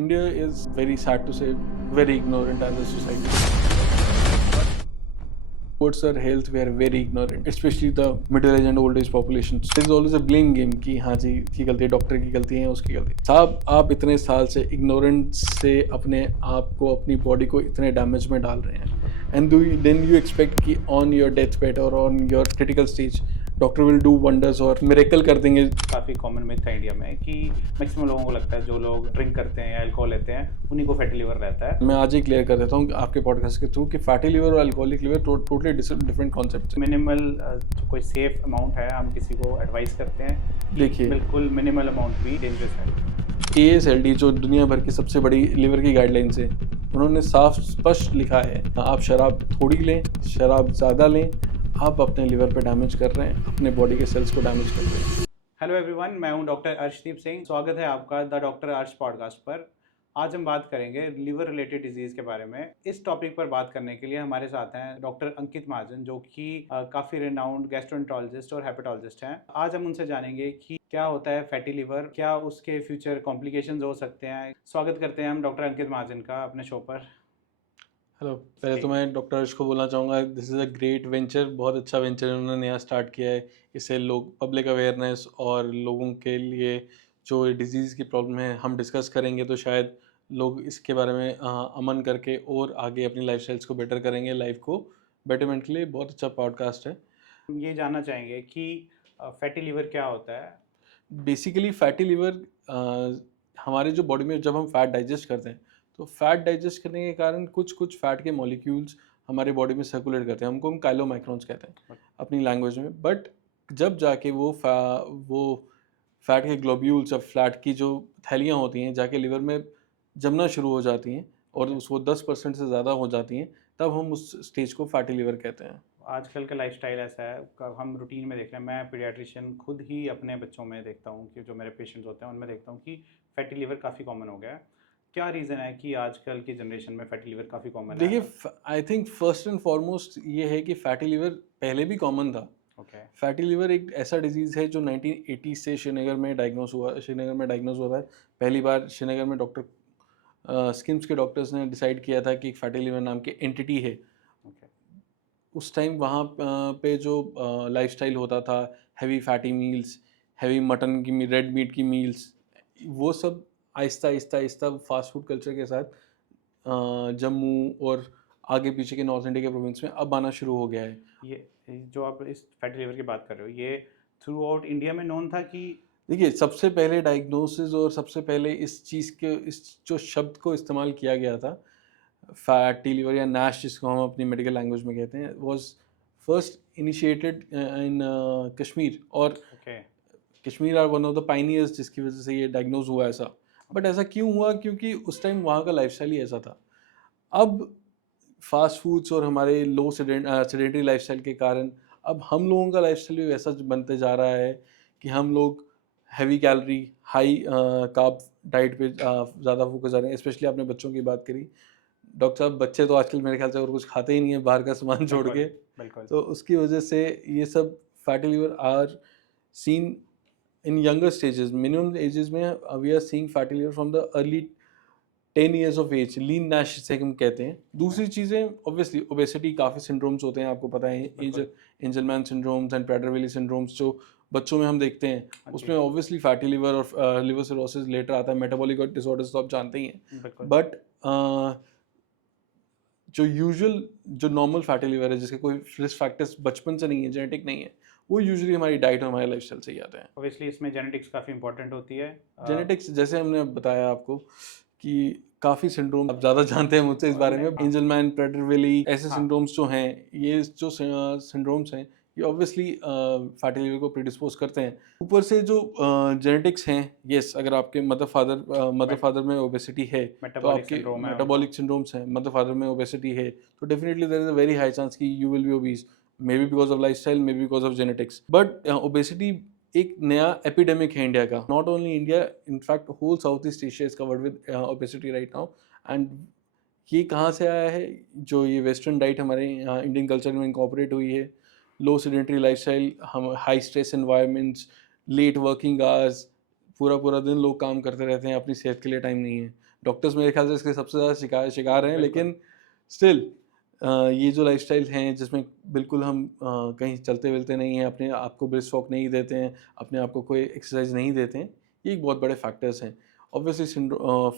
India is very sad to say very ignorant as a society. Towards our health, we are very ignorant, especially the middle age and old age population. There is always a blame game कि हाँ जी की गलती है, doctor की गलती है, उसकी गलती है। साहब आप इतने साल से इग्नोरेंस से अपने आप को, अपनी बॉडी को इतने डैमेज में डाल रहे हैं, एंड देन यू एक्सपेक्ट कि ऑन योर डेथ बेड और on your critical stage doctor will do wonders और मिरेकल कर देंगे। काफ़ी कॉमन मिथ है इंडिया में कि मैक्सिमम लोगों को लगता है जो लोग ड्रिंक करते हैं या अल्कोहल लेते हैं उन्हीं को फैटी लिवर रहता है। मैं आज ही क्लियर कर देता हूँ आपके पॉडकास्ट के थ्रू कि फैटी लिवर और alcoholic liver totally different concept. Minimal जो कोई सेफ अमाउंट है हम किसी को एडवाइस करते हैं कि देखिए, बिल्कुल मिनिमल अमाउंट भी डेंजरस है। AASLD जो दुनिया भर की सबसे बड़ी लिवर की गाइडलाइंस है, उन्होंने साफ स्पष्ट लिखा है आप शराब थोड़ी लें, शराब ज़्यादा लें, आप अपने लिवर पे डैमेज कर रहे हैं, अपने बॉडी के सेल्स को डैमेज कर रहे हैं। हेलो एवरीवन, मैं हूं डॉक्टर अर्शदीप सिंह। स्वागत है आपका द डॉक्टर अर्श पॉडकास्ट पर। आज हम बात करेंगे लिवर रिलेटेड डिजीज़ के बारे में। इस टॉपिक पर बात करने के लिए हमारे साथ हैं डॉक्टर अंकित महाजन, जो कि काफ़ी रिनाउंड गैस्ट्रोएंटरोलॉजिस्ट और हेपेटोलॉजिस्ट हैं। आज हम उनसे जानेंगे कि क्या होता है फैटी लिवर, क्या उसके फ्यूचर कॉम्प्लिकेशंस हो सकते हैं। स्वागत करते हैं हम डॉक्टर अंकित महाजन का अपने शो पर। हेलो, पहले तो मैं डॉक्टर अर्श को बोलना चाहूँगा this is a great venture, बहुत अच्छा वेंचर उन्होंने नया स्टार्ट किया है। इससे लोग पब्लिक अवेयरनेस और लोगों के लिए जो डिजीज़ की प्रॉब्लम है हम डिस्कस करेंगे तो शायद लोग इसके बारे में अमन करके और आगे अपनी लाइफस्टाइल्स को बेटर करेंगे, लाइफ को बेटरमेंट के लिए बहुत अच्छा पॉडकास्ट है। हम ये जानना चाहेंगे कि फैटी लिवर क्या होता है। बेसिकली फैटी लिवर हमारे जो बॉडी में जब हम फैट डाइजेस्ट करते हैं तो फैट डाइजेस्ट करने के कारण कुछ कुछ फैट के मॉलिक्यूल्स हमारे बॉडी में सर्कुलेट करते हैं, हमको हम काइलोमाइक्रोन्स कहते हैं अपनी लैंग्वेज में। बट जब जाके वो फैट के ग्लोब्यूल्स या फैट की जो थैलियाँ होती हैं जाके लिवर में जमना शुरू हो जाती हैं और उसको 10% से ज़्यादा हो जाती हैं, तब हम उस स्टेज को फैटी लिवर कहते हैं। आजकल का लाइफस्टाइल ऐसा है, हम रूटीन में देख रहे हैं। मैं पीडियाट्रिशियन खुद ही अपने बच्चों में देखता हूँ कि जो मेरे पेशेंट्स होते हैं उनमें देखता हूँ कि फैटी लिवर काफ़ी कॉमन हो गया है। क्या रीज़न है कि आजकल की जनरेशन में फैटी लिवर काफ़ी कॉमन है? देखिए, I think first and foremost ये है कि फैटी लिवर पहले भी कॉमन था। ओके। फैटी लिवर एक ऐसा डिजीज़ है जो 1980 से श्रीनगर में डायग्नोस हुआ था। पहली बार श्रीनगर में डॉक्टर स्किम्स के डॉक्टर्स ने डिसाइड किया था कि एक फैटी लिवर नाम की एंटिटी है। ओके। उस टाइम वहाँ पे जो लाइफ़स्टाइल होता था, heavy fatty meals, heavy mutton की रेड मीट की मील्स, वो सब आहिस्ता-आहिस्ता फ़ास्ट फूड कल्चर के साथ जम्मू और आगे पीछे के नॉर्थ इंडिया के प्रोविंस में अब आना शुरू हो गया है। ये जो आप इस फैटी लिवर की बात कर रहे हो, ये थ्रू आउट इंडिया में नोन था कि? देखिए, सबसे पहले डायग्नोसिस और सबसे पहले इस जो शब्द को इस्तेमाल किया गया था, फैटी लिवर या नैश जिसको हम अपनी मेडिकल लैंग्वेज में कहते हैं, was first initiated in Kashmir. और okay. Kashmir are one of the pioneers जिसकी वजह से ये डायग्नोज हुआ ऐसा। बट ऐसा क्यों हुआ? क्योंकि उस टाइम वहाँ का लाइफ़स्टाइल ही ऐसा था। अब फास्ट फूड्स और हमारे लो सेडेंटरी लाइफ़स्टाइल के कारण अब हम लोगों का लाइफ़स्टाइल भी वैसा बनते जा रहा है कि हम लोग heavy calorie, high carb diet पे ज़्यादा फोकस कर रहे हैं। स्पेशली आपने बच्चों की बात करी। डॉक्टर साहब, बच्चे तो आजकल मेरे ख्याल से और कुछ खाते ही नहीं है बाहर का सामान छोड़ बिल्कुल। के। बिल्कुल। तो उसकी वजह से ये सब fatty liver are seen in younger stages. Minimum ages में we are seeing fatty liver from the early 10 years of age, lean NASH जिसे हम कहते हैं। दूसरी चीज़ें ऑब्वियसली ओबेसिटी, काफ़ी सिंड्रोम्स होते हैं, आपको पता है, बिल्कुल। Angelman syndromes and Prader-Willie syndromes जो बच्चों में हम देखते हैं, हाँ जी। उसमें ऑब्वियसली फैटी लिवर और लिवर सिरोसिस लेटर आता है। मेटाबॉलिक डिसऑर्डर्स तो आप जानते ही हैं। बिल्कुल। बट जो नॉर्मल फैटी लिवर है जिसके कोई रिस्क फैक्टर्स बचपन से नहीं है, जेनेटिक नहीं है, वो यूजुअली हमारी डाइट और हमारे लाइफस्टाइल से ही आते हैं। ऑब्वियसली इसमें जेनेटिक्स काफ़ी इंपॉर्टेंट होती है। जेनेटिक्स जैसे हमने बताया आपको कि काफ़ी सिंड्रोम आप ज़्यादा जानते हैं मुझसे इस बारे में। हाँ। एंजलमैन, प्रेडर-विली, ऐसे हाँ। सिंड्रोम्स जो हैं, ये जो सिंड्रोम्स हैं, ये ऑब्वियसली फैटी लिवर को प्रीडिस्पोज करते हैं। ऊपर से जो जेनेटिक्स हैं, येस, अगर आपके मदर मेट फादर में ओबेसिटी है, तो मेटाबॉलिक आपके सिंड्रोम है उनको। मेटाबॉलिक सिंड्रोम्स हैं, मदर फादर में ओबेसिटी है, तो definitely there is a very high chance कि you will be obese, maybe because of lifestyle, maybe because of genetics. But obesity एक नया एपिडेमिक है इंडिया का। Not only India, in fact whole south east Asia is covered with obesity right now. And ये कहाँ से आया है? जो ये वेस्टर्न डाइट हमारे यहाँ इंडियन कल्चर में इंकॉर्पोरेट हुई है, लो सेडेंटरी लाइफस्टाइल, हम high stress environments, late working hours, पूरा पूरा दिन लोग काम करते रहते हैं, अपनी सेहत के लिए टाइम नहीं है। डॉक्टर्स मेरे ख्याल से इसके सबसे ज़्यादा शिकार हैं, बिल्कुल। लेकिन स्टिल ये जो लाइफस्टाइल हैं जिसमें बिल्कुल हम कहीं चलते-वलते नहीं हैं, अपने आप को ब्रिस्क वॉक नहीं देते हैं, अपने आप को कोई एक्सरसाइज नहीं देते हैं, ये एक बहुत बड़े फैक्टर्स हैं। ऑब्वियसली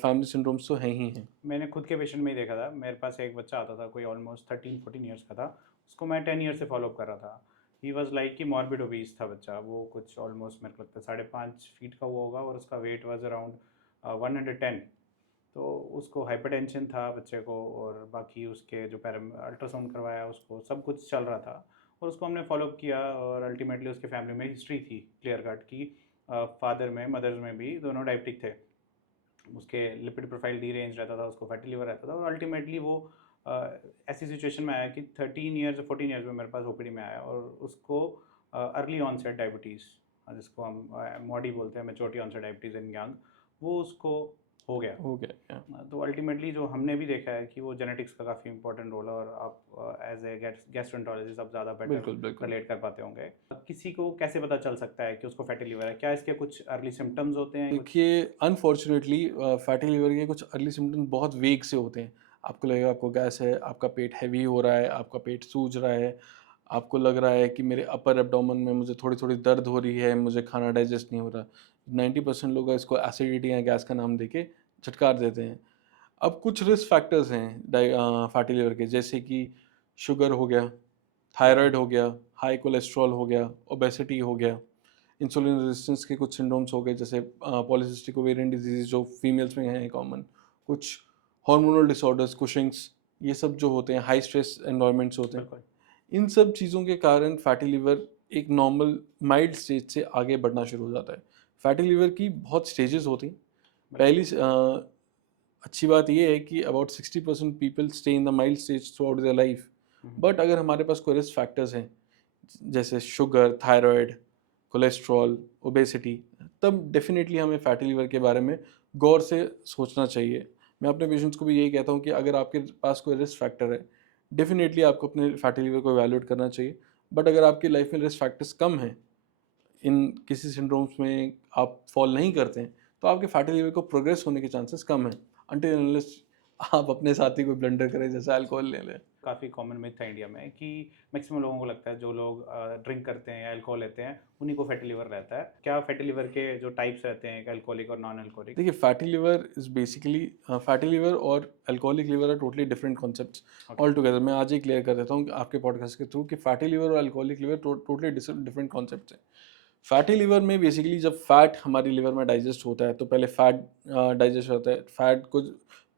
फैमिली सिंड्रोम्स तो हैं ही हैं। मैंने खुद के पेशेंट में ही देखा था। मेरे पास एक बच्चा आता था, कोई ऑलमोस्ट 13-14 ईयर्स का था। उसको मैं 10 ईयर से फॉलो अप कर रहा था। ही वाज़ लाइक कि मॉर्बिड ओबीस था बच्चा। वो कुछ ऑलमोस्ट मेरे को लगता है 5.5 फीट का हुआ होगा और उसका वेट वाज़ अराउंड 110। तो उसको हाइपरटेंशन था बच्चे को, और बाकी उसके जो अल्ट्रासाउंड करवाया उसको सब कुछ चल रहा था, और उसको हमने फॉलो अप किया। और अल्टीमेटली उसके फैमिली में हिस्ट्री थी क्लियर कट की, फादर में मदर्स में भी दोनों डायबिटिक थे। उसके लिपिड प्रोफाइल डी रेंज रहता था, उसको फैटी लिवर रहता था, और अल्टीमेटली वो ऐसी सिचुएशन में आया कि 13 ईयर्स 14 ईयर्स में मेरे पास ओपीडी में आया, और उसको अर्ली ऑनसेट डायबिटीज़, जिसको हम मॉडी बोलते हैं, maturity onset diabetes in young, वो उसको हो गया। हो गया, तो अल्टीमेटली जो हमने भी देखा है कि वो जेनेटिक्स का काफ़ी इंपॉर्टेंट रोल है, और आप एज ए गैस्ट्रोएंटरोलॉजिस्ट आप ज़्यादा बेटर बिल्कुल, बिल्कुल। रिलेट कर पाते होंगे। किसी को कैसे पता चल सकता है कि उसको फैटी लिवर है? क्या इसके कुछ अर्ली सिम्टम्स होते हैं? कुछ देखिए, अनफॉर्चुनेटली फैटी लिवर के कुछ अर्ली सिम्पटम्स बहुत वेग से होते हैं। आपको लगेगा आपको गैस है, आपका पेट हैवी हो रहा है, आपका पेट सूज रहा है, आपको लग रहा है कि मेरे अपर एब्डोमेन में मुझे थोड़ी-थोड़ी दर्द हो रही है, मुझे खाना डाइजेस्ट नहीं हो रहा। 90% लोग इसको एसिडिटी या गैस का नाम देके झटकार देते हैं। अब कुछ रिस्क फैक्टर्स हैं फैटी लिवर के, जैसे कि शुगर हो गया, थायराइड हो गया, हाई कोलेस्ट्रॉल हो गया, ओबेसिटी हो गया, इंसुलिन रेजिस्टेंस के कुछ सिंड्रोम्स हो गए, जैसे पॉलीसिस्टिक ओवेरियन डिजीज जो फीमेल्स में हैं कॉमन, कुछ हार्मोनल डिसऑर्डर्स, कुशिंग्स, ये सब जो होते हैं, हाई स्ट्रेस एनवायरनमेंट्स होते हैं। बिल्कुल। इन सब चीज़ों के कारण फैटी लिवर एक नॉर्मल माइल्ड स्टेज से आगे बढ़ना शुरू हो जाता है। फैटी लिवर की बहुत स्टेजेस होती हैं। पहली अच्छी बात ये है कि about 60% people stay in the mild stage through out their life. But अगर हमारे पास कोई रिस्क फैक्टर्स हैं, जैसे शुगर, थायराइड, कोलेस्ट्रॉल, ओबेसिटी, तब डेफिनेटली हमें फैटी लिवर के बारे में गौर से सोचना चाहिए। मैं अपने पेशेंट्स को भी यही कहता हूँ कि अगर आपके पास कोई रिस्क फैक्टर है, डेफिनेटली आपको अपने फैटी लिवर को इवैल्यूएट करना चाहिए। बट अगर आपकी लाइफ में रिस्क फैक्टर्स कम हैं, इन किसी सिंड्रोम्स में आप फॉल नहीं करते हैं, तो आपके फैटी लिवर को प्रोग्रेस होने के चांसेस कम हैं, अनटिल अनलेस आप अपने साथ ही कोई ब्लंडर करें, जैसे अल्कोहल ले लें। काफ़ी कॉमन मिथ है इंडिया में कि मैक्सिमम लोगों को लगता है जो लोग ड्रिंक करते हैं या अल्कोहल लेते हैं उन्हीं को फैटी लिवर रहता है। क्या फैटी लिवर के जो टाइप्स रहते हैं, अल्कोहलिक और नॉन अल्कोहलिक? देखिए, fatty liver is basically fatty liver और alcoholic liver are totally different concepts okay. All together. मैं आज ही क्लियर कर देता हूँ आपके पॉडकास्ट के थ्रू कि फैटी लिवर और alcoholic liver totally different concepts हैं। फैटी लिवर में बेसिकली जब फैट हमारी लिवर में डाइजेस्ट होता है, तो पहले फैट डाइजेस्ट होता है। फैट को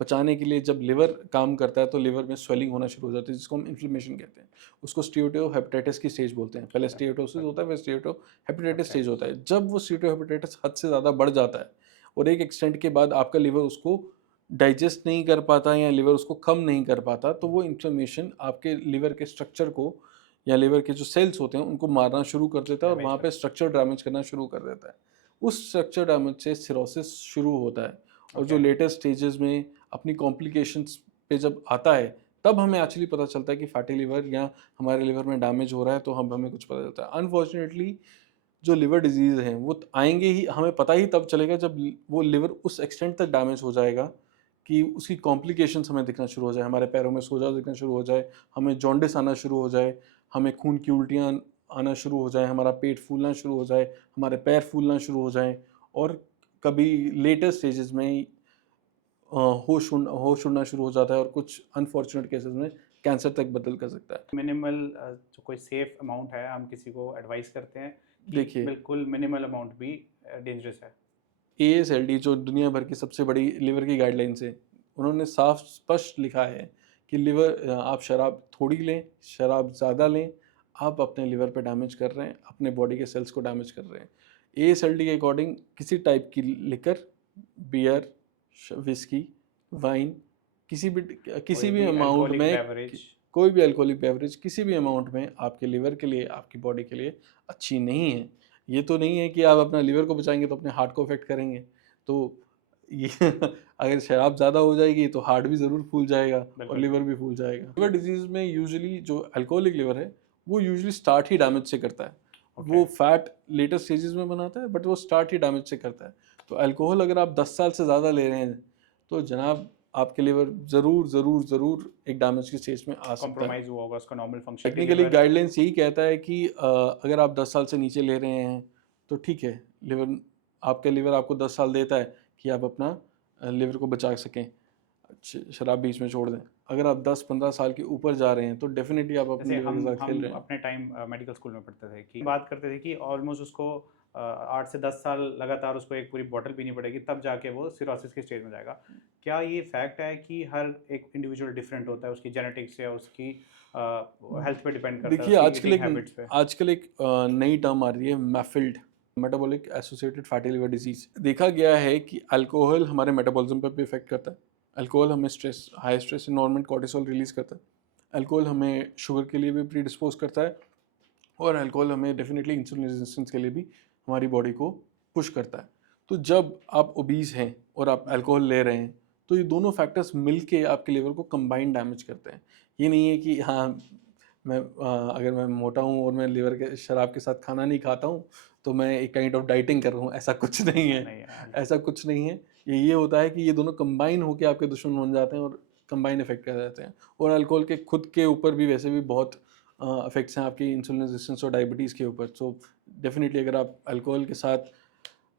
पचाने के लिए जब लिवर काम करता है, तो लिवर में स्वेलिंग होना शुरू हो जाती है, जिसको हम इन्फ्लेमेशन कहते हैं। उसको स्टीटोहेपेटाइटिस की स्टेज बोलते हैं। पहले स्टीटोसिस होता है, फिर स्टीटोहेपेटाइटिस स्टेज होता है। जब वो स्टीटोहेपेटाइटिस हद से ज़्यादा बढ़ जाता है और एक एक्सटेंट के बाद आपका लिवर उसको डाइजेस्ट नहीं कर पाता या लिवर उसको कम नहीं कर पाता, तो वो इन्फ्लेमेशन आपके लिवर के स्ट्रक्चर को या लिवर के जो सेल्स होते हैं उनको मारना शुरू कर देता है, और डैमेज वहाँ कर पे स्ट्रक्चर डैमेज करना शुरू कर देता है। उस स्ट्रक्चर डैमेज से सिरोसिस शुरू होता है, और जो ओके। लेटेस्ट स्टेजेस में अपनी कॉम्प्लिकेशंस पे जब आता है, तब हमें एक्चुअली पता चलता है कि फैटी लिवर या हमारे लिवर में डैमेज हो रहा है, तो हम हमें कुछ पता चलता है। अनफॉर्चुनेटली जो लिवर डिजीज़ हैं वो आएँगे ही, हमें पता ही तब चलेगा जब वो लिवर उस एक्सटेंट तक डैमेज हो जाएगा कि उसकी कॉम्प्लिकेशंस हमें दिखना शुरू हो जाए, हमारे पैरों में सोजा दिखना शुरू हो जाए, हमें जॉन्डिस आना शुरू हो जाए, हमें खून की उल्टियाँ आना शुरू हो जाए, हमारा पेट फूलना शुरू हो जाए, हमारे पैर फूलना शुरू हो जाएँ, और कभी लेटर स्टेजेस में होश उड़ना शुरू हो जाता है, और कुछ अनफॉर्चुनेट केसेस में कैंसर तक बदल कर सकता है। मिनिमल जो कोई सेफ अमाउंट है, हम किसी को एडवाइस करते हैं कि देखिए, बिल्कुल मिनिमल अमाउंट भी डेंजरस है? AASLD जो दुनिया भर की सबसे बड़ी लिवर की गाइडलाइंस है, उन्होंने साफ स्पष्ट लिखा है कि आप शराब थोड़ी लें, शराब ज़्यादा लें, आप अपने लिवर पे डैमेज कर रहे हैं, अपने बॉडी के सेल्स को डैमेज कर रहे हैं। AASLD के अकॉर्डिंग किसी टाइप की लिकर, बियर, विस्की, वाइन, किसी कोई भी भी अमाउंट अल्कोहलिक में, बेवरेज? कोई भी अल्कोहलिक बेवरेज किसी भी अमाउंट में आपके लिवर के लिए, आपकी बॉडी के लिए अच्छी नहीं है। ये तो नहीं है कि आप अपना लिवर को बचाएँगे तो अपने हार्ट को अफ़ेक्ट करेंगे। तो ये अगर शराब ज़्यादा हो जाएगी तो हार्ट भी ज़रूर फूल जाएगा और बिल्कुल। लिवर भी फूल जाएगा। लिवर डिज़ीज़ में यूजुअली जो अल्कोहलिक लिवर है, वो यूजुअली स्टार्ट ही डैमेज से करता है। ओके। वो फैट लेटर स्टेजेस में बनाता है, बट वो स्टार्ट ही डैमेज से करता है। तो अल्कोहल अगर आप 10 साल से ज़्यादा ले रहे हैं, तो जनाब आपके लिवर ज़रूर ज़रूर ज़रूर एक डैमेज की स्टेज में आ सकता है। कॉम्प्रोमाइज़ हुआ होगा उसका नॉर्मल फंक्शन कि टेक्निकली लिवर गाइडलाइंस यही कहता है कि अगर आप 10 साल से नीचे ले रहे हैं तो ठीक है, लिवर आपका लिवर आपको 10 साल देता है कि आप अपना लिवर को बचा सकें, शराब बीच में छोड़ दें। अगर आप 10-15 साल के ऊपर जा रहे हैं तो डेफिनेटली आप अपने जैसे लिवर के साथ खेल हम रहे हैं। अपने टाइम मेडिकल स्कूल में पढ़ते थे कि बात करते थे कि ऑलमोस्ट उसको 8 से 10 साल लगातार उसको एक पूरी बॉटल पीनी पड़ेगी तब जाके वो सिरोसिस के स्टेज में जाएगा। क्या ये फैक्ट है कि हर एक इंडिविजुअल डिफरेंट होता है, उसकी जेनेटिक्स या उसकी हेल्थ पे डिपेंड करता है, देखिए उसकी आजकल ईटिंग एक हैबिट्स पे? आजकल एक नई टर्म आ रही है MAFLD, metabolic associated fatty liver disease. देखा गया है कि अल्कोहल हमारे मेटाबॉलिज्म पर भी इफेक्ट करता है। अल्कोहल हमें stress, high stress environment cortisol release करता है। अल्कोहल हमें शुगर के लिए भी प्रीडिस्पोज करता है और अल्कोहल हमें डेफिनेटली इंसुलिन रेजिस्टेंस के लिए भी हमारी बॉडी को पुश करता है। तो जब आप ओबीज हैं और आप अल्कोहल ले रहे हैं तो ये दोनों फैक्टर्स मिलके आपके लिवर को कंबाइंड डैमेज करते हैं। ये नहीं है कि हाँ अगर मैं मोटा हूँ और मैं लिवर के शराब के साथ खाना नहीं खाता हूँ तो मैं एक काइंड ऑफ डाइटिंग कर रहा हूँ, ऐसा कुछ नहीं है। नहीं है। ऐसा कुछ नहीं है। ये होता है कि ये दोनों कंबाइन होके आपके दुश्मन बन जाते हैं और कंबाइन इफेक्ट कर जाते हैं। और अल्कोहल के खुद के ऊपर भी वैसे भी बहुत इफेक्ट्स हैं आपकी इंसुलिन रेजिस्टेंस और डायबिटीज़ के ऊपर। सो डेफिनेटली अगर आप अल्कोहल के साथ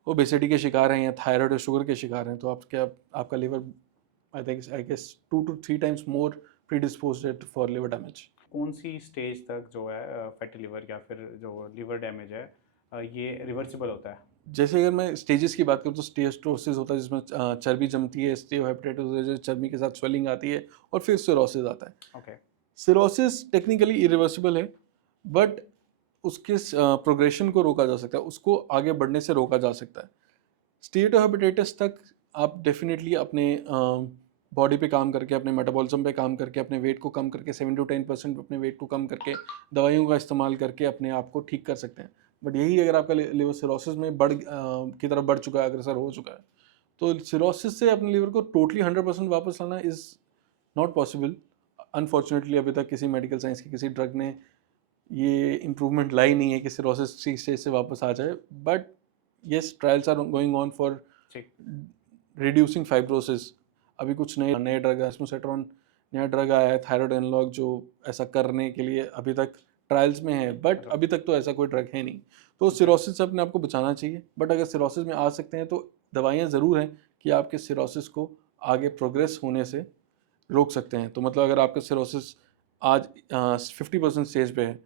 ओबेसिटी के शिकार हैं या थायराइड और शुगर के शिकार हैं तो आपका liver I guess 2 to 3 times more predisposed for liver damage. कौन सी स्टेज तक जो है फैटी लिवर या फिर जो लिवर डैमेज है ये रिवर्सिबल होता है? जैसे अगर मैं स्टेजेस की बात करूँ तो स्टेटोसिस होता है जिसमें चर्बी जमती है, स्टीओहेपेटाइटिस होता है चर्बी के साथ स्वेलिंग आती है और फिर सिरोसिस आता है। ओके। सिरोसिस टेक्निकली इरिवर्सिबल है बट उसके प्रोग्रेशन को रोका जा सकता है, उसको आगे बढ़ने से रोका जा सकता है। स्टीटोहेपेटाइटिस तक आप डेफिनेटली अपने बॉडी पे काम करके, अपने मेटाबॉलिज्म पे काम करके, अपने वेट को कम करके 7 to 10% अपने वेट को कम करके दवाइयों का इस्तेमाल करके अपने आप को ठीक कर सकते हैं। बट यही अगर आपका लिवर सिरोसिस में की तरफ बढ़ चुका है, अग्रसर हो चुका है, तो सिरोसिस से अपने लिवर को टोटली 100% वापस लाना इज़ नॉट पॉसिबल। अनफॉर्चुनेटली अभी तक किसी मेडिकल साइंस की किसी ड्रग ने ये इम्प्रूवमेंट लाई नहीं है कि सिरोसिस की स्टेज से वापस आ जाए। But yes, trials are going on for ठीक। Reducing fibrosis. अभी कुछ नए ड्रग है, एस्मोसेट्रॉन नया ड्रग आया है थायराइड एनालॉग जो ऐसा करने के लिए अभी तक ट्रायल्स में है, बट अभी तक तो ऐसा कोई ड्रग है नहीं। तो सिरोसिस से अपने आप को बचाना चाहिए। बट अगर सिरोसिस में आ सकते हैं तो दवाइयाँ ज़रूर हैं कि आपके सिरोसिस को आगे प्रोग्रेस होने से रोक सकते हैं। तो मतलब अगर आपका सिरोसिस आज 50% स्टेज पे है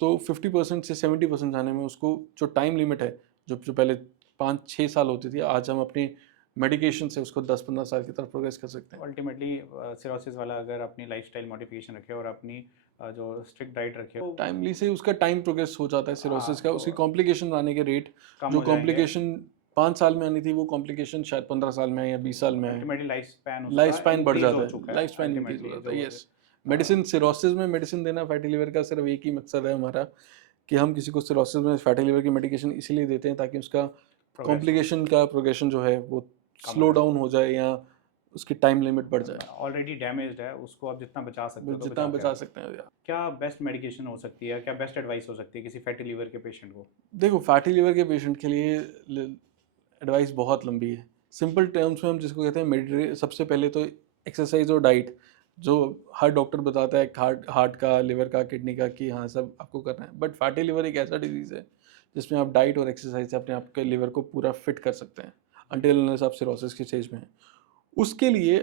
तो 50% से 70% जाने में उसको जो टाइम लिमिट है, जो पहले 5-6 साल होती थी, आज हम अपनी मेडिकेशन से उसको 10-15 साल की तरफ प्रोग्रेस कर सकते हैं। अल्टीमेटली सिरोसिस वाला अगर अपनी लाइफस्टाइल मॉडिफिकेशन रखे और अपनी जो स्ट्रिक्ट डाइट रखे तो टाइमली से उसका टाइम प्रोग्रेस हो जाता है सिरोसिस का, वो उसकी कॉम्प्लिकेशन आने के रेट, कम जो हो जाएंगे। कॉम्प्लिकेशन 5 साल में आनी थी वो कॉम्प्लिकेशन शायद 15 साल में आए या 20 साल में आए। अल्टीमेटली लाइफ स्पैन लाइफ उसका स्पैन बढ़ इंक्रीज हो जाता चुका है, है लाइफ स्पैन इंक्रीज हो अल्टीमेटली जाता है। जो यस, मेडिसिन सिरोसिस में मेडिसिन देना फैटी लिवर का सिर्फ एक ही मकसद है हमारा कि हम किसी को सिरोसिस में फैटी लिवर की मेडिकेशन इसीलिए देते हैं ताकि उसका प्रोग्रेस कॉम्प्लिकेशन का प्रोग्रेशन जो है वो कम हो स्लो जाए। डाउन हो जाए या उसकी टाइम लिमिट बढ़ जाए। ऑलरेडी डैमेज्ड है उसको आप जितना बचा सकते हो तो जितना बचा के बचा रखो। सकते हैं। क्या बेस्ट मेडिकेशन हो सकती है, क्या बेस्ट एडवाइस हो सकती है किसी फैटी लिवर के पेशेंट को? देखो फैटी लिवर के पेशेंट के लिए एडवाइस बहुत लंबी है। सिंपल टर्म्स में हम जिसको कहते हैं सबसे पहले तो एक्सरसाइज और डाइट, जो हर डॉक्टर बताता है हार्ट का, लिवर का, किडनी का कि हाँ सब आपको करना है। बट फैटी लिवर एक ऐसा डिजीज़ है जिसमें आप डाइट और एक्सरसाइज से अपने आप के लिवर को पूरा फिट कर सकते हैं अनटिल अनलेस आप सिरोसिस की स्टेज में हैं। उसके लिए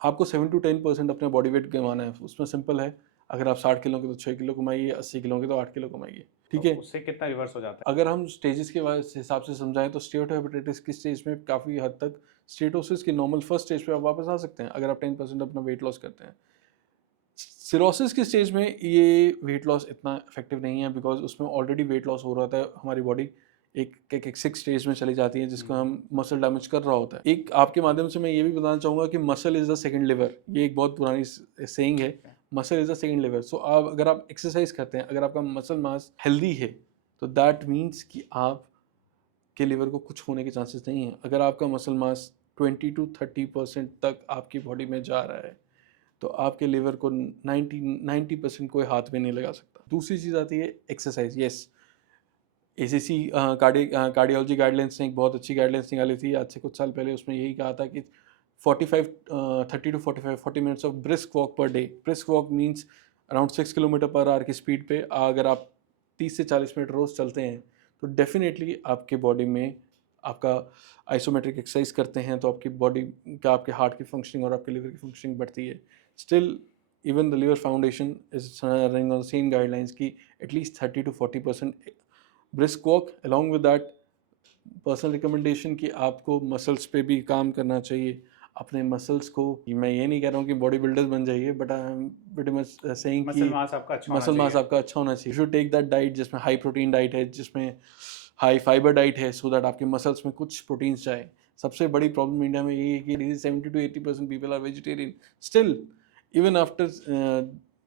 आपको 7 to 10% अपने बॉडी वेट कमाना है। उसमें सिंपल है, अगर आप 60 किलो के तो 6 किलो कमाइए, 80 किलो के तो 8 किलो कमाइए, ठीक तो है। उससे कितना रिवर्स हो जाता अगर हम स्टेजेस के हिसाब से समझाएं तो स्टीटोहेपेटाइटिस की स्टेज में काफ़ी हद तक स्टेटोसिस की नॉर्मल फर्स्ट स्टेज पे आप वापस आ सकते हैं अगर आप 10% अपना वेट लॉस करते हैं। सिरोसिस की स्टेज में ये वेट लॉस इतना इफेक्टिव नहीं है बिकॉज उसमें ऑलरेडी वेट लॉस हो रहा था, हमारी बॉडी एक 6 स्टेज में चली जाती है जिसको हम मसल डैमेज कर रहा होता है। एक आपके माध्यम से मैं ये भी बताना चाहूँगा कि muscle is the second liver, ये एक बहुत पुरानी सेइंग है, muscle is the second liver. So आप अगर आप एक्सरसाइज करते हैं, अगर आपका मसल मास हेल्दी है तो दैट मीन्स कि आप के लिवर को कुछ होने के चांसेस नहीं हैं। अगर आपका मसल मास 20 to 30% तक आपकी बॉडी में जा रहा है तो आपके लिवर को 90% कोई हाथ में नहीं लगा सकता। दूसरी चीज़ आती है exercise. Yes, ACC cardiology guidelines ने एक बहुत अच्छी गाइडलाइंस निकाली थी आज से कुछ साल पहले। उसमें यही कहा था कि 45 30 to 45 40 minutes of brisk walk per day. Brisk walk means around 6 kilometre per hour की स्पीड पे अगर आप 30 से 40 मिनट रोज़ चलते हैं तो डेफिनेटली आपके बॉडी में आपका आइसोमेट्रिक एक्सरसाइज करते हैं तो आपकी बॉडी का आपके हार्ट की फंक्शनिंग और आपके लिवर की फंक्शनिंग बढ़ती है. Still even the liver foundation is running on same guidelines की at least 30 to 40% brisk walk. Along with that personal recommendation कि आपको मसल्स पे भी काम करना चाहिए. अपने मसल्स को, मैं ये नहीं कह रहा हूँ कि बॉडी बिल्डर्स बन जाइए, but I am pretty much saying कि मसल मास आपका अच्छा होना मसल मास चाहिए। आपका अच्छा होना चाहिए. You should take that diet जिसमें हाई प्रोटीन डाइट है, जिसमें हाई फाइबर डाइट है, सो दैट आपके मसल्स में कुछ प्रोटीन्स जाए. सबसे बड़ी प्रॉब्लम इंडिया में यही है कि 70 to 80% people are vegetarian still. Even after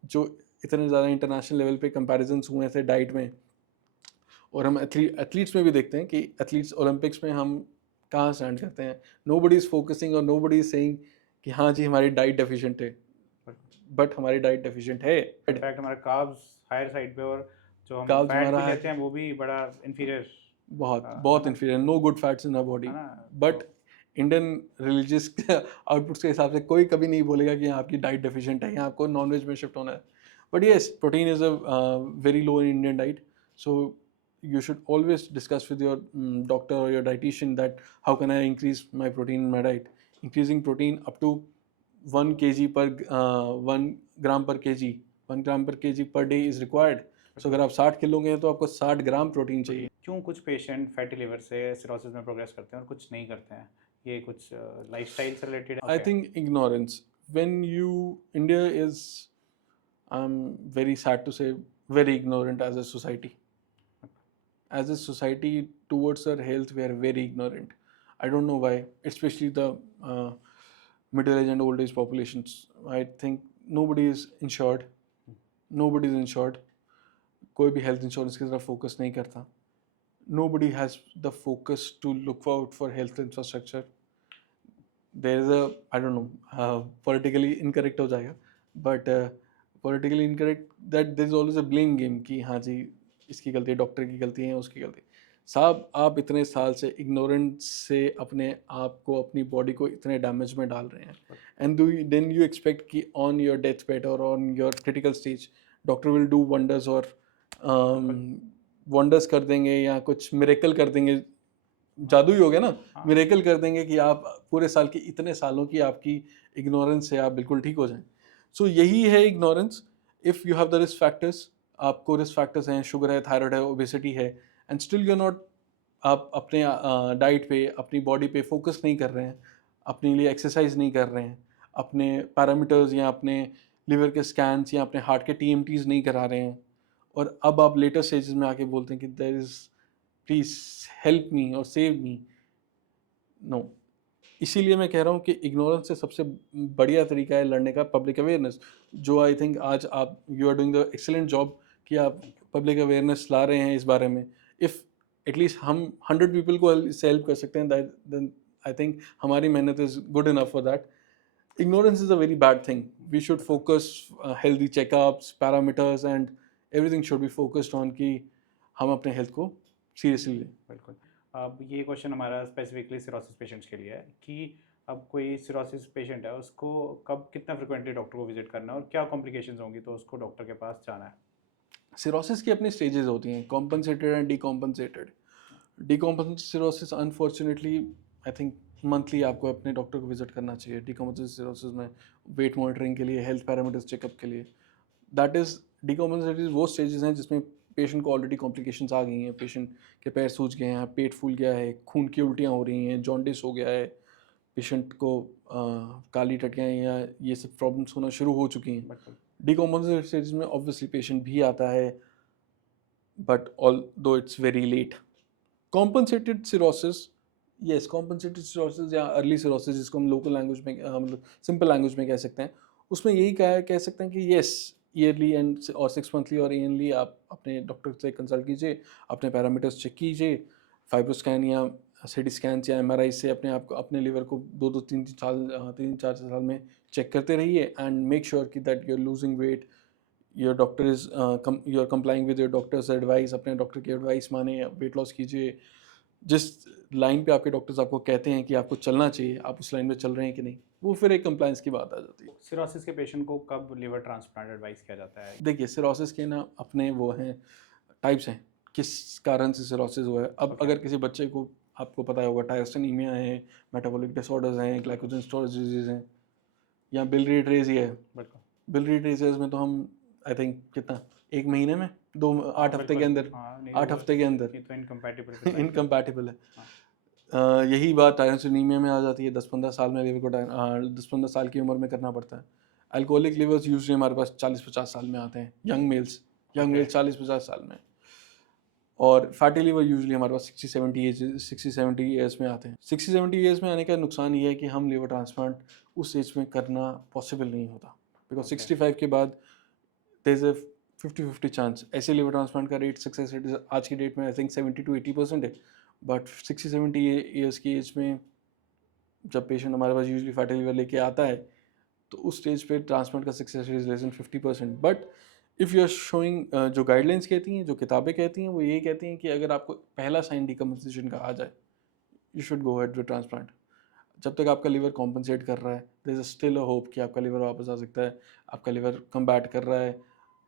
जो इतने ज़्यादा इंटरनेशनल लेवल पे कंपैरिजन्स हुए थे डाइट में, और हम एथलीट्स में भी देखते हैं कि एथलीट्स ओलंपिक्स में हम कहाँ स्टैंड करते हैं. नोबडी इज़ फोकसिंग और नोबडी इज़ सेइंग कि हाँ जी हमारी डाइट डेफिशिएंट है, बट हमारी डाइट डेफिशिएंट है. इनफैक्ट हमारा कार्ब्स हायर साइड पे, और जो हम कार्ब्स फैट हमारा भी है लेते हैं वो भी बड़ा इन्फीरियर बहुत है बहुत ना, inferior. No good fats in our body. है ना। बट इंडियन रिलीजियस आउटपुट्स के हिसाब से कोई कभी नहीं बोलेगा कि आपकी डाइट डेफिशिएंट है या आपको नॉनवेज में शिफ्ट होना है. But yes, protein is a very low in Indian diet. So you should always discuss with your doctor or your dietitian that how can I increase my protein in my diet. Increasing protein up to 1 kg per 1 gram per kg 1 gram per kg per day is required. So अगर आप 60 kilo के हैं तो आपको 60 gram protein चाहिए. क्यों कुछ patient fatty liver से सिरोसिस में प्रोग्रेस करते हैं और कुछ नहीं करते हैं? ये कुछ लाइफस्टाइल से रिलेटेड है? I think ignorance. When India is, I'm very sad to say, very ignorant as a society. As a society towards our health, we are very ignorant. I don't know why, especially the middle age and old age populations. I think nobody is insured. Nobody is insured. कोई भी health insurance की तरफ focus नहीं करता. Nobody has the focus to look out for health infrastructure. There is a, I don't know, politically incorrect हो जाएगा, but politically incorrect that there is always a blame game कि हाँ जी इसकी गलती है, डॉक्टर की गलती है, उसकी गलती. साहब आप इतने साल से इग्नोरेंस से अपने आप को, अपनी बॉडी को इतने डैमेज में डाल रहे हैं, एंड देन यू एक्सपेक्ट कि ऑन योर डेथ बेड और on your critical stage doctor will do wonders और वंडर्स कर देंगे या कुछ मिरेकल कर देंगे. जादू ही हो गया ना, मिरेकल कर देंगे कि आप पूरे साल की इतने सालों की आपकी इग्नोरेंस से आप बिल्कुल ठीक हो जाएं. सो यही है ignorance. If you have the risk factors, आपको रिस्क फैक्टर्स हैं, शुगर है, थायराइड है, ओबेसिटी है, एंड स्टिल यू नॉट, आप अपने डाइट पे, अपनी बॉडी पे फोकस नहीं कर रहे हैं, अपने लिए एक्सरसाइज नहीं कर रहे हैं, अपने पैरामीटर्स या अपने लिवर के स्कैन्स या अपने हार्ट के TMTs नहीं करा रहे हैं, और अब आप लेटर स्टेजेस में आके बोलते हैं कि there is, please help me और सेव मी. नो. इसीलिए मैं कह रहा हूँ कि इग्नोरेंस से सबसे बढ़िया तरीका है लड़ने का पब्लिक अवेयरनेस, जो आई थिंक आज आप, you are doing the excellent job कि आप पब्लिक अवेयरनेस ला रहे हैं इस बारे में. इफ़ एटलीस्ट हम 100 पीपल को इससे हेल्प कर सकते हैं, देन आई थिंक हमारी मेहनत is good enough for that. Ignorance is a very bad thing. We should focus healthy checkups, parameters, and everything should be focused on कि हम अपने हेल्थ को सीरियसली लें. बिल्कुल. अब ये क्वेश्चन हमारा स्पेसिफिकली सिरोसिस पेशेंट्स के लिए है कि अब कोई सिरोसिस पेशेंट है, उसको कब कितना फ्रिक्वेंटली डॉक्टर को विजिट करना है और क्या कॉम्प्लिकेशंस होंगी तो उसको डॉक्टर के पास जाना है? सिरोसिस की अपनी स्टेजेस होती हैं, compensated and decompensated. Decompensated cirrhosis unfortunately I think monthly आपको अपने डॉक्टर को विजिट करना चाहिए. डीकॉम्पनसेटेड सिरोसिस में वेट मॉनिटरिंग के लिए, हेल्थ पैरामीटर्स चेकअप के लिए. दैट इज़, डीकॉम्पनसेटेड वो स्टेजेस हैं जिसमें पेशेंट को ऑलरेडी कॉम्प्लिकेशंस आ गई हैं, पेशेंट के पैर सूज गए हैं, पेट फूल गया है, खून की उल्टियाँ हो रही हैं, जॉन्डिस हो गया है, पेशेंट को काली टटियाँ या ये सब प्रॉब्लम्स होना शुरू हो चुकी हैं. बिल्कुल. डीकॉम्पनसेटेड स्टेज में ऑब्वियसली पेशेंट भी आता है, but although it's very late. Compensated cirrhosis, yes, compensated cirrhosis या अर्ली सिरोसिस जिसको हम लोकल लैंग्वेज में, मतलब सिंपल लैंग्वेज में कह सकते हैं, उसमें यही कह सकते हैं कि यस, ईयरली एंड और 6 मंथली और एनुअली आप अपने डॉक्टर से कंसल्ट कीजिए, अपने पैरामीटर्स चेक कीजिए, फाइब्रोस्कैन या CT स्कैन या MRI से अपने आप को, अपने लिवर को 2-3 साल में चेक करते रहिए, एंड मेक श्योर कि that you are losing weight, your doctor is, you are complying with your doctor's advice, अपने डॉक्टर की एडवाइस माने, वेट लॉस कीजिए. जिस लाइन पे आपके डॉक्टर्स आपको कहते हैं कि आपको चलना चाहिए, आप उस लाइन में चल रहे हैं कि नहीं, वो फिर एक कंप्लायंस की बात आ जाती है। सिरोसिस के पेशेंट को कब लिवर ट्रांसप्लांट एडवाइस किया जाता है? देखिए सिरोसिस के ना अपने वो हैं, टाइप्स हैं, किस कारण से सिरोसिस हुआ है। अब ओके। अगर किसी बच्चे को, आपको पता होगा, टायरसीनीमिया है, मेटाबॉलिक डिसऑर्डर्स हैं, ग्लाइकोजन स्टोरेज डिजीज़ हैं, या बिलियरी अट्रेसिया है। बिल्कुल। बिलियरी अट्रेसियाज में तो हम आई थिंक कितना, 1 महीने में, 2 हाँ 8 हफ्ते के बिल्कुल। अंदर, हाँ नहीं 8 वो हफ्ते के अंदर ये तो इनकम्पैटिबल विद लाइफ है। इनकम्पैटिबल है। हाँ। यही बात टायरसीनीमिया में आ जाती है, 10-15 साल में लिवर को 10-15 साल की उम्र में करना पड़ता है। अल्कोहलिक लिवर्स यूजुअली हमारे पास 40-50 साल में आते हैं, यंग ओके। मेल्स 40-50 साल में। और फैटी लिवर यूजुअली हमारे पास 60-70 ईयर्स में आते हैं। 60-70 ईयर्स में आने का नुकसान ये है कि हम लिवर ट्रांसप्लांट उस एज में करना पॉसिबल नहीं होता, बिकॉज ओके। 65 के बाद देयर इज अ 50-50 चांस। ऐसे लिवर ट्रांसप्लांट का रेट, सक्सेस रेट आज की डेट में आई थिंक 70-80% है, बट 60-70 ईयर्स की एज में जब पेशेंट हमारे पास यूजुअली फैटी लिवर लेके आता है, तो उस स्टेज पे ट्रांसप्लांट का success rate is less than 50%। But if you are showing, जो गाइडलाइंस कहती हैं, जो किताबें कहती हैं, वो ये कहती हैं कि अगर आपको पहला साइन डिकम्पोजिशन का आ जाए, you should go ahead with transplant. जब तक आपका लिवर कॉम्पनसेट कर रहा है, there is still a hope कि आपका लिवर वापस आ सकता है, आपका लिवर कम कर रहा है।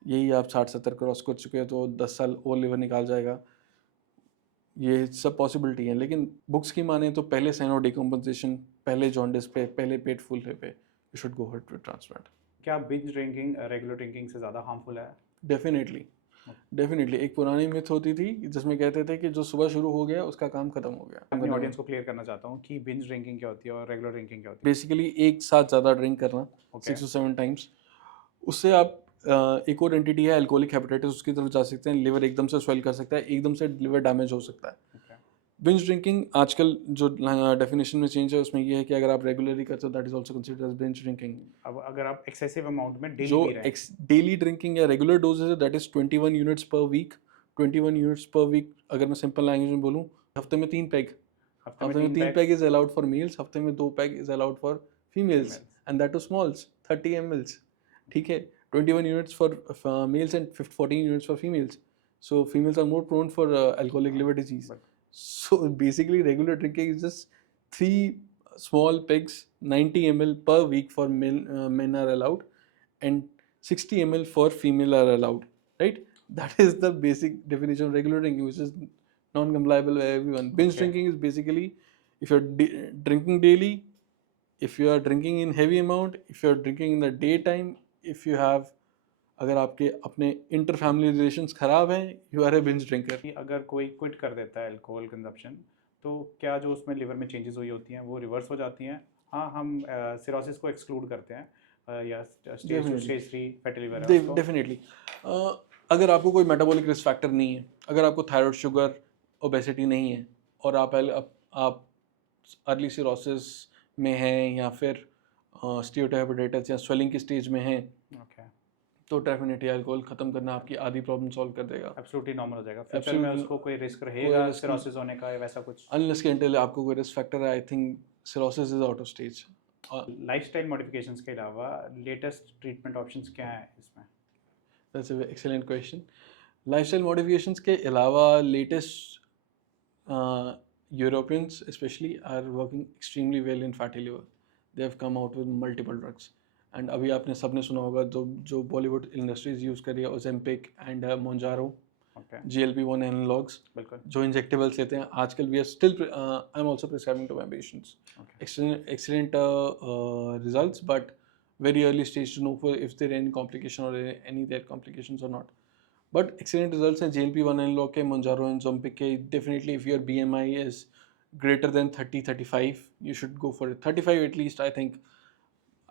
यही आप 60-70 क्रॉस कर चुके हैं तो 10 साल और लिवर निकाल जाएगा, ये सब पॉसिबिलिटी है। लेकिन बुक्स की माने तो पहले साइन ऑफ डिकम्पोजिशन, पहले जॉन्डिस पे, पहले पेट फूल पे, you should go ahead with transplant. क्या बिंज ड्रिंकिंग रेगुलर ड्रिंकिंग से ज़्यादा हार्मफुल है? Definitely, definitely. एक पुरानी मिथ होती थी जिसमें कहते थे कि जो सुबह शुरू हो गया उसका काम खत्म हो गया। अपनी ऑडियंस को क्लियर करना चाहता हूँ कि बिंज ड्रिंकिंग क्या होती है और रेगुलर ड्रिंकिंग क्या होती बेसिकली एक साथ ज़्यादा ड्रिंक करना, है? ओके। 6 to 7 टाइम्स, उससे आप एक और एंटिटी है अल्कोहलिक हेपेटाइटिस, उसकी तरफ जा सकते हैं। लिवर एकदम से स्वेल कर सकता है, एकदम से लिवर डैमेज हो सकता है। ओके। बिंज ड्रिंकिंग आजकल जो डेफिनेशन में चेंज है उसमें ये है कि अगर आप रेगुलरली करते हो, that is also considered as binge drinking. अब अगर आप एक्सेसिव अमाउंट में डेली जो पी रहे हैं। डेली ड्रिंकिंग या रेगुलर डोजेज है, that is 21 units per week. 21 units per week, अगर मैं सिंपल लैंग्वेज में बोलूँ, हफ्ते में 3 पैग। हफ्ते में हफ्ते में 3 3 pack peg is allowed for males, हफ्ते में 2 peg is allowed for females, females. And that too smalls, 30 mls। ठीक है, 21 units for males and 14 units for females. So females are more prone for alcoholic liver disease. But So basically, regular drinking is just 3 small pegs, 90 ml per week for men are allowed, and 60 ml for female are allowed. Right? That is the basic definition of regular drinking, which is non-compliable by everyone. Binge okay. drinking is basically if you're drinking daily, if you are drinking in heavy amount, if you are drinking in the daytime, if you have, अगर आपके अपने inter family relations खराब हैं, you are a binge drinker. कि अगर कोई quit कर देता है अल्कोहल कंजप्शन, तो क्या जो उसमें लिवर में चेंजेस हुई होती हैं वो रिवर्स हो जाती हैं? हाँ, हम सिरोसिस को एक्सक्लूड करते हैं, या stage 2 definitely, stage 3 fatty liver है उसको। डेफिनेटली। अगर आपको कोई मेटाबॉलिक रिस्क फैक्टर नहीं है, अगर आपको थायराइड, शुगर, ओबेसिटी नहीं है, और आप अर्ली सिरोसिस में हैं, या फिर स्टीरोहेपेटाइटिस या स्वेलिंग की स्टेज में हैं, ओके। तो डेफिनेटली अल्कोहल ख़त्म करना आपकी आधी प्रॉब्लम सॉल्व कर देगा। एब्सोल्युटली नॉर्मल हो जाएगा। फ्यूचर में एब्सोल्युटली उसको कोई रिस्क कोई रहेगा रिस्क, सिरोसिस होने का या वैसा कुछ? अनलेस के until आपको कोई रिस्क फैक्टर है, I think cirrhosis is out of stage. Lifestyle modifications के अलावा लेटेस्ट ट्रीटमेंट ऑप्शंस क्या हैं इसमें? That's a excellent question. Lifestyle modifications के अलावा latest, Europeans especially are working extremely well in fatty liver. They have come out with multiple drugs. And अभी आपने सबने सुना होगा जो बॉलीवुड इंडस्ट्रीज यूज़ कर रही है, Ozempic and Mounjaro, okay. GLP-1 analogues, बिल्कुल। जो इंजेक्टेबल्स लेते हैं आजकल। We are still, I am also prescribing to my patients. Okay. Excellent results, but very early stage to know for if there are any complication or any there complications or not. But excellent results हैं GLP-1 analogue के, Mounjaro and Ozempic के। Definitely if your BMI is greater than 30-35, you should go for it. 35 at least, I think.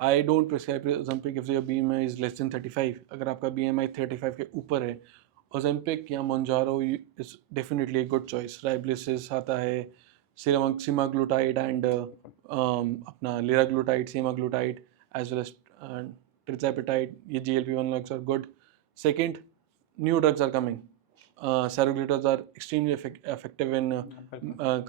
I don't prescribe Ozempic if your BMI is less than 35. अगर आपका BMI 35 के ऊपर है, Ozempic या Mounjaro is definitely a good choice. Riblis आता है, semaglutide and अपना liraglutide, semaglutide, as well as tirzepatide. ये GLP-1 drugs are good. Second, new drugs are coming. Seraglutides are extremely effective in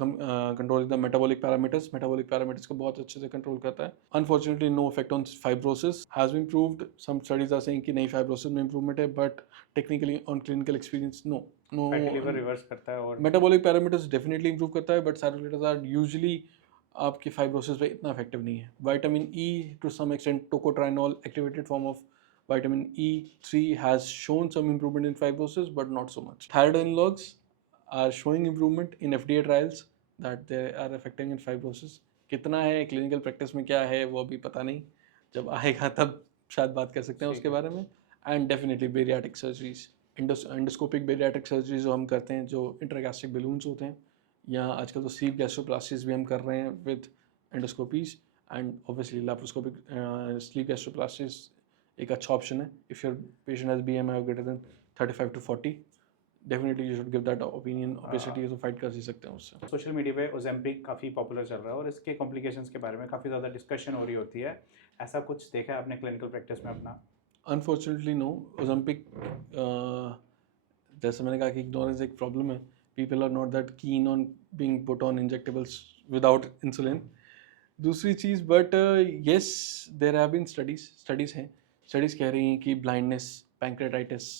controlling the metabolic parameters. Metabolic parameters को बहुत अच्छे से control करता है. Unfortunately, no effect on fibrosis has been proved. Some studies are saying कि नहीं, fibrosis में improvement है, but technically on clinical experience, no, fatty liver no, reverse करता है और मेटाबॉलिक पैरामीटर्स डेफिनेटली इंप्रूव करता है, बट साइरोलिडाजार्ड यूजुअली आपके फाइब्रोसिस पे इतना इफेक्टिव नहीं है. Vitamin E to some extent, tocotrienol activated form of vitamin E3 has shown some improvement in fibrosis but not so much. Thyroid analogs are showing improvement in FDA trials that they are affecting in fibrosis. कितना है clinical practice में क्या है वो अभी पता नहीं, जब आएगा तब शायद बात कर सकते हैं ठीक उसके है। बारे में. And definitely bariatric surgeries, endoscopic bariatric surgery जो हम करते हैं, जो इंटरगैस्ट्रिक बलून्स होते हैं, या आजकल तो स्लीप गैस्ट्रोप्लास्टीज भी हम कर रहे हैं with endoscopies, and obviously laparoscopic sleeve gastroplasties एक अच्छा ऑप्शन है. If your patient has BMI of greater than 35 to 40, definitely you should give that opinion. Obesity तो फाइट कर ही सकते हैं उससे. सोशल मीडिया पे ओजेम्पिक काफ़ी पॉपुलर चल रहा है और इसके कॉम्प्लिकेशंस के बारे में काफ़ी ज़्यादा डिस्कशन हो रही होती है. ऐसा कुछ देखा है आपने क्लिनिकल प्रैक्टिस में अपना? Unfortunately no. ओलंपिक, जैसे मैंने कहा कि इग्नोरेंस एक प्रॉब्लम है. People are not that keen on being put on injectables without insulin. दूसरी चीज़, but yes there have been studies हैं. स्टडीज़ कह रही हैं कि blindness, pancreatitis,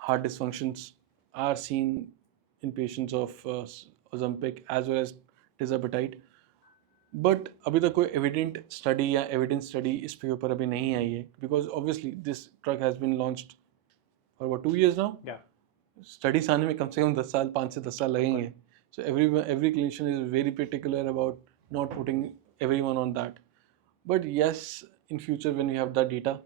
heart dysfunctions are seen in patients of Ozempic as well as tirzepatide. But अभी तक कोई एविडेंट स्टडी या एविडेंस स्टडी इस पे ऊपर अभी नहीं आई है, because obviously this drug has been launched for about 2 years now. या स्टडीज आने में कम से कम 10 साल, 5 से 10 साल लगेंगे. सो every clinician is very particular about not putting everyone on that. But yes, in future when we have that data,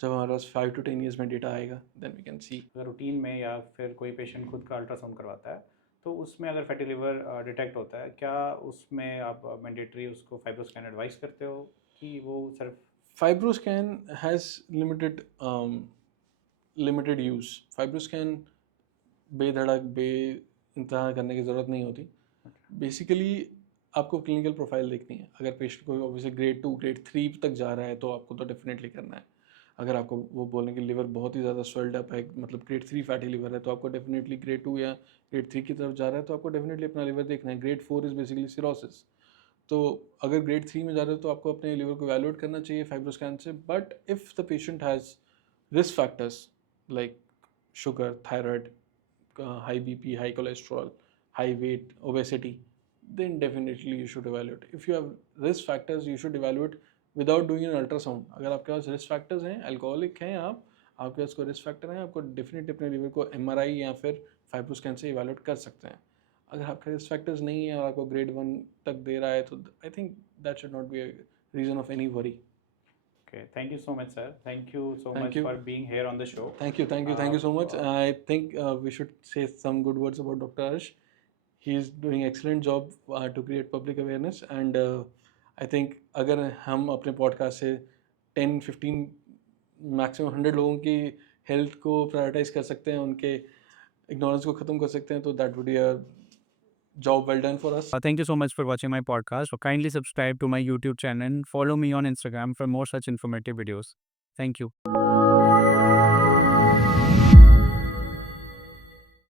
जब हमारे पास 5 to 10 years में डेटा आएगा, then we can see. अगर रूटीन में या फिर कोई पेशेंट खुद का अल्ट्रासाउंड करवाता है तो उसमें अगर फैटी लिवर डिटेक्ट होता है, क्या उसमें आप मैंडेटरी उसको फाइब्रोस्कैन एडवाइस करते हो कि वो सिर्फ FibroScan has limited use. FibroScan बेधड़क बे इंतहा करने की ज़रूरत नहीं होती. बेसिकली आपको क्लिनिकल प्रोफाइल देखनी है. अगर पेशेंट को ऑब्वियसली ग्रेड 2 ग्रेड 3 तक जा रहा है तो आपको तो डेफिनेटली करना है. अगर आपको वो बोलें कि लिवर बहुत ही ज़्यादा स्वेल्ड अप है, मतलब ग्रेड 3 फैटी लिवर है, तो आपको डेफिनेटली ग्रेड 2 या ग्रेड 3 की तरफ जा रहा है तो आपको डेफिनेटली अपना लिवर देखना है. Grade 4 is basically cirrhosis. तो अगर ग्रेड 3 में जा रहे हो तो आपको अपने लिवर को वैल्यूएट करना चाहिए फाइब्रोस्कैन से. But if the patient has risk factors like sugar, thyroid, high BP, high cholesterol, high weight, obesity, then definitely you should evaluate. If you have risk factors, you should evaluate without doing an ultrasound. अगर आपके पास risk factors हैं, alcoholic हैं आप, आपके पास कोई risk factor हैं, आपको definitely अपने liver को MRI या फिर फाइब्रोस्कैन से evaluate कर सकते हैं. अगर आपके risk factors नहीं है और आपको grade 1 तक दे रहा है तो I think that should not be a reason of any worry. Okay, thank you so much, sir. Thank you so Thank much you. for being here on the show. Thank you so much. I think we should say some good words about Dr. Harsh. He is doing excellent job to create public awareness, and I think अगर हम अपने podcast से 10-15 maximum 100 लोगों की health को prioritise कर सकते हैं, उनके इग्नोरेंस को ख़त्म कर सकते हैं, तो that would be a job well done for us. Thank you so much for watching my podcast. So kindly subscribe to my YouTube channel and follow me on Instagram for more such informative videos. Thank you.